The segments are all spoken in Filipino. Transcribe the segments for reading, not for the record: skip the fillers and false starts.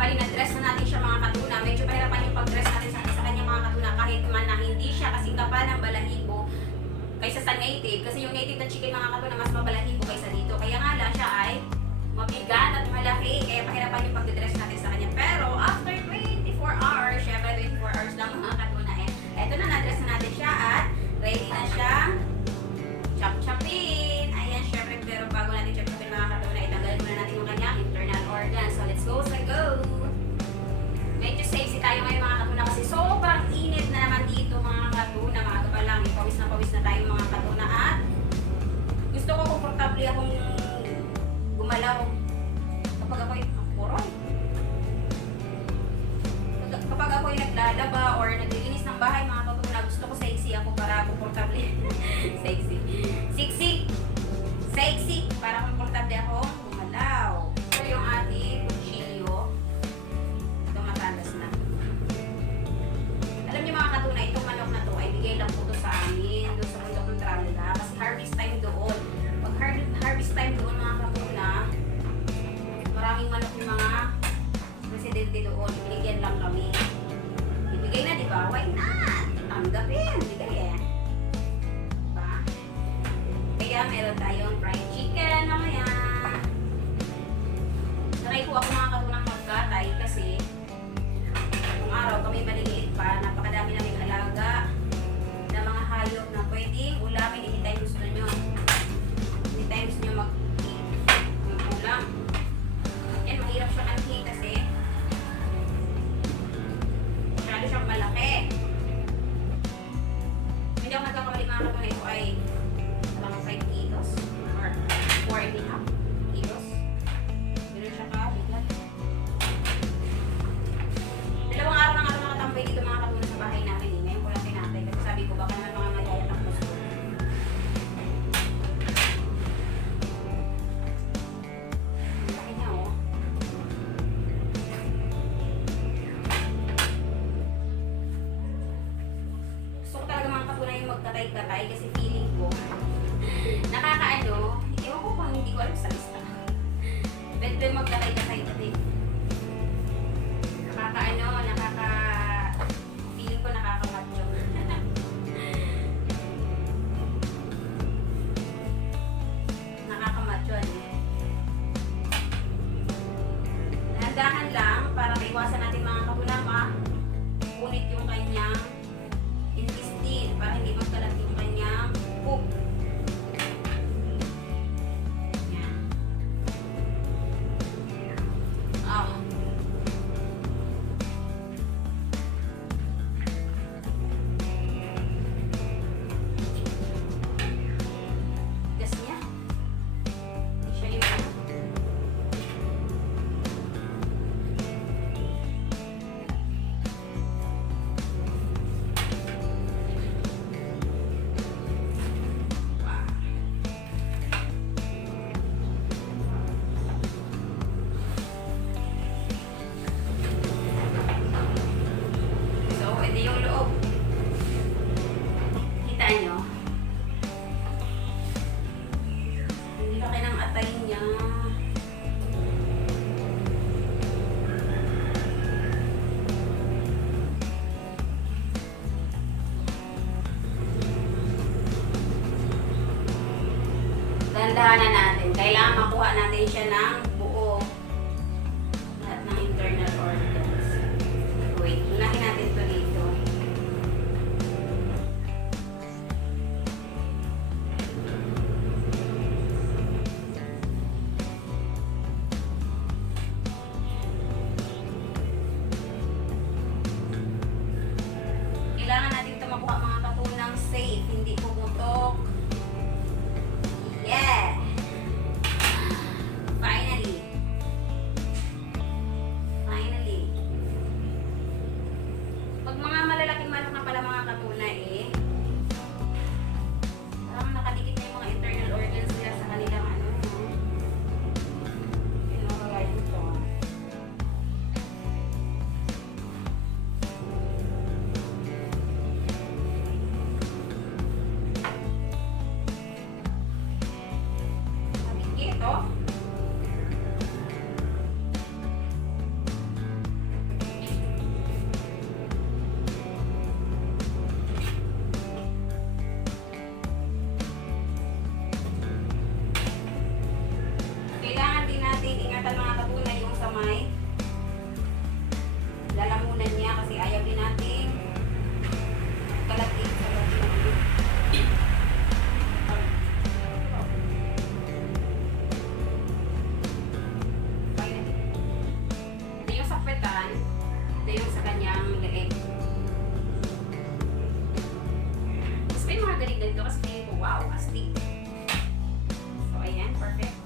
bali na-dress na natin siya mga katuna. Medyo pahirapan yung pag-dress natin sa kanya mga katuna kahit man na hindi siya kasing kapal ng balahibo kaysa sa native. Kasi yung native na chicken mga katuna mas mabalahibo kaysa dito. Kaya nga lang siya ay mabigat at malaki. Kaya pahirapan yung pag-dress natin sa kanya. Pero after 24 hours, syempre 24 hours lang mga katuna eto na, na-dress na natin siya at ready na siyang chop-chopin. Ayan, syempre, pero bago natin chop-chopin mga katuna, itanggalin muna natin yung kanyang internal organs. So, let's go, go! Medyo sexy tayo ngayon mga katuna kasi sobrang init na naman dito mga katuna. Maaga pa lang, pawis na tayo mga katuna at gusto ko komportable akong gumalaw kapag ako'y kapag ako'y naglalaba or naglilinis ng bahay mga katuna, gusto ko sexy ako para komportable. Sexy para komportable akong gumalaw. So yung ating kutsilyo, ito matalas na. Alam niyo mga katuna, itong manok na to ay bigay lang po to sa amin doon sa bundok ng Tralala kasi harvest time doon. Pag harvest time doon mga katuna, maraming manok yung mga residente doon, ibigyan lang kami. Ibigay na, di ba? Why not? Tanggapin, bigay diba? Kaya meron tayong fried chicken mamaya. Nakay ko ako mga katunang magkatay kasi kung araw kami maliliit pa, napakadami naming alaga na mga hayop na pwedeng ulamin anytime gusto nyo. Anytime gusto nyo mag-ulam. Yan, mahirap siya kanhin kasi masyado siyang malaki. Hindi ako nagkakamali mga katuna, ito ay mga 5 kilos or 4.5 kilos. Ganun siya ka, bigat. Dalawang araw na nga ito nakatambay dito mga katuna sa bahay namin. Ngayon ko lang tinatay kasi sabi ko baka naman mga mayayat ang gusto. Laki niya oh. Gusto ko talaga mga katuna yung magkatay-katay kasi feeling ko nakakaano, ewan ko kung hindi ko alam sa lista. Pwede magkatay-katay kasi feeling ko nakakamatyo. Nakakamatyo Dahan-dahan lang para maiwasan natin mga katuna punit yung kanyang intestine para hindi magkalat yung kanyang poop. Yan. Gas niya. Hindi siya yung yung loob. Kita nyo? Hindi laki ng atay niya. Dahan-dahanan natin. Kailangan makuha natin siya ng buo. Lahat ng internal organs. Wait, unahin natin ito dito. Kailangan natin ito makuha mga katunang safe, hindi pumutok. Yeah! Finally! ayaw din natin kalagin sa loob. Ito yung sa petan, ito yung sa kanyang leeg. Mas may mga galing-galing kasi tingin ko, wow, astig. So, ayan, perfect.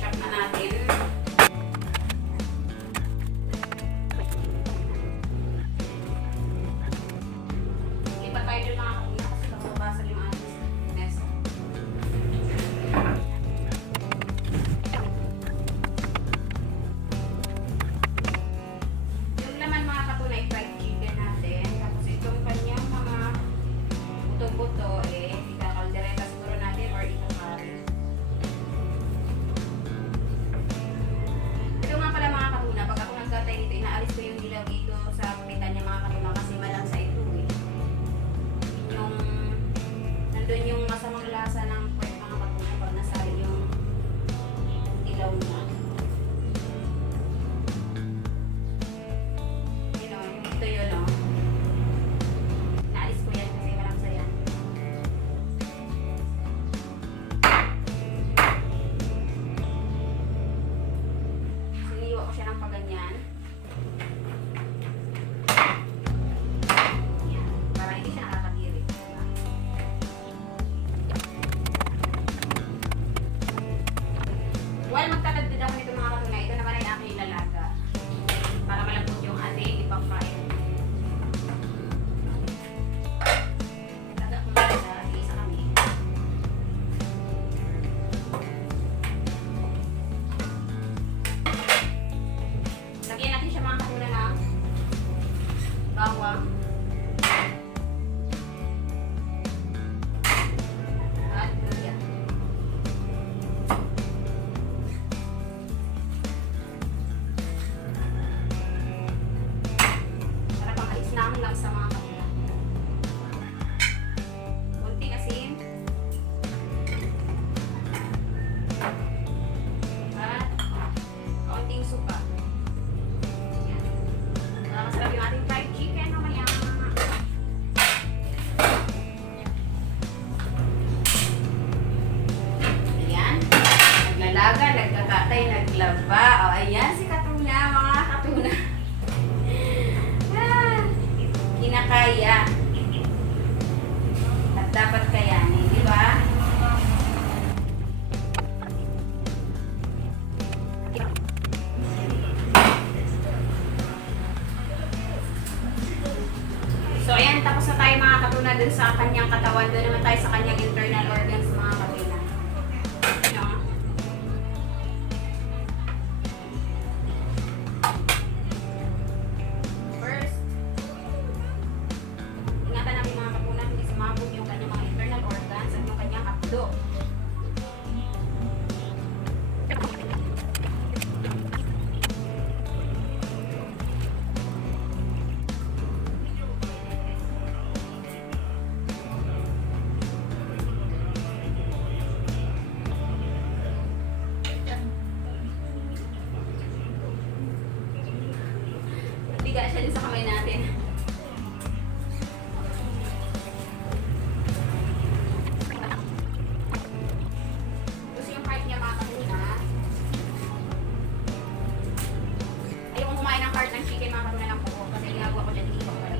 Chop na natin. Lipat tayo dun mga kapuna kasi nakabasag yung ating mess. Yung laman mga kapuna ay fried chicken natin. Tapos itong kanyang mga buto-buto ikakaldereta siguro natin or ikakari. Ito nga pala mga katuna, pag ako nagkatay dito, inaalis ko yung dilaw dito sa pitan niya mga katuna kasi malansa ito eh. Yung, nandun yung masamang lasa ng pork mga katuna pag nasali yung dilaw niya. You know, yung ito yun no. Inaalis ko yan kasi malansa yan. Siniwa ko siya ng paganyan. Yan. Para hindi siya nakakadiri. While magtatagdid ako nito mga katuna, ito naman ay aking ilalaga. Para malambot yung ating ipang-fry. Laga ko muna, isa kami. Lagyan natin siya mga katuna ng bawang. At luya. Para pang-alis na ang lang sa mga katuna. Kunting asin. At kaunting suka. Yan. Para masarap yung ating fried chicken mamaya. Ayan. Naglalaga, nagkakatay, naglaba. O, ayan si Katuna, mga Katuna. Ah, kinakaya. At dapat kayanin, di ba? So, ayan, tapos na tayo mga Katuna dun sa kanyang katawan. Doon naman tayo sa kanyang internal organs mga Katuna. Ano? First, ingatan namin mga Katuna, hindi sumabog yung kanyang mga internal organs at yung kanyang abdo. Biga siya din sa kamay natin. Gusto yung heart niya mga Katuna. Ayaw kong kumain ng heart ng chicken mga Katuna ng puko kasi ginagawa ko dyan, hindi ko pala.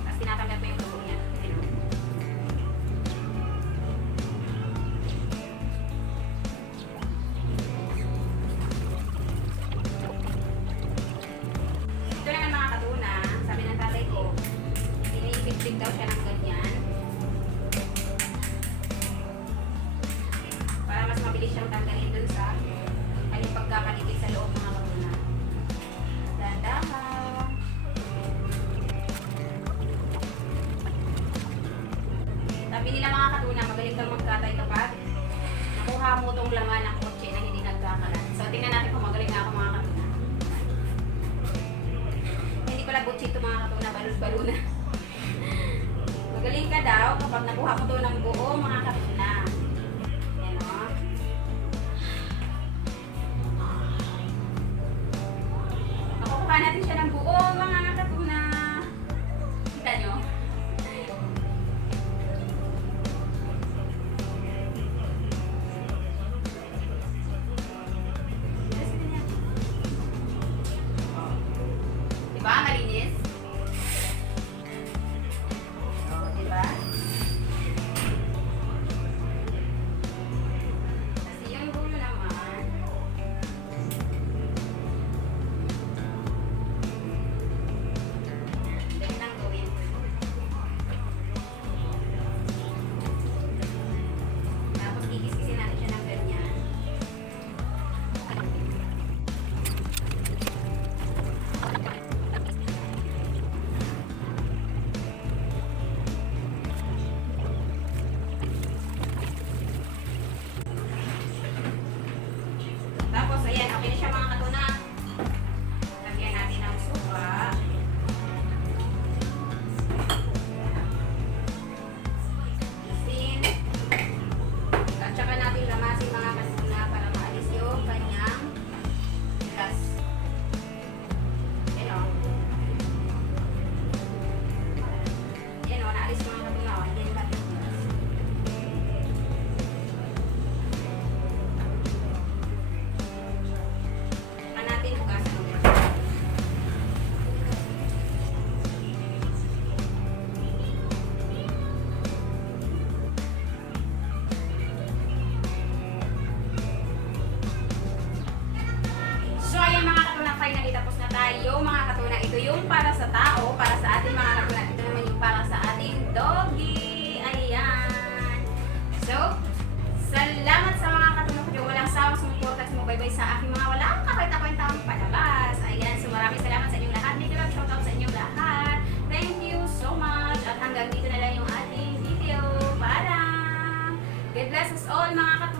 Tapos tinatanggal ko yung puko niya. Ito naman mga Katuna, sabi ng tatay ko, pinipit-pit daw siya ng ganyan. Para mas mabilis siyang tanggalin dun sa kanyang pagkakaligid sa loob mga Katuna. Dandahan. Sabi nila mga Katuna, magaling kang magkatay kapag nakuha mo tong laman ng kotse na hindi nagkakalat. So tingnan natin kung magaling na ako mga Katuna. Hindi pala butchito mga Katuna, balon-baluna. Magaling ka daw kapag nakuha mo to ng buo mga Katuna. Yan o. siya mga katuna. Lagyan natin ng suka. Asin. At saka natin lamasin mga katuna para maalis yung kanyang gas. Yan o. Yan o, naalis mga katuna. Yan natin. Natin hugasan ulit. So ayan mga katuna, finally tapos na tayo mga katuna. Ito yung para sa tao, para sa ating mga katuna. Ito naman yung para sa ating doggy. Ayan. So, salamat sa mga katuna ko. Walang sawang sumuporta at sumubaybay sa aking mga walang kakwenta-kwentang palabas. Ayan. So maraming salamat sa inyong lahat. Big love, shoutout sa inyong lahat. Thank you so much. At hanggang dito na lang yung ating video. Paalam! God bless us all mga katuna.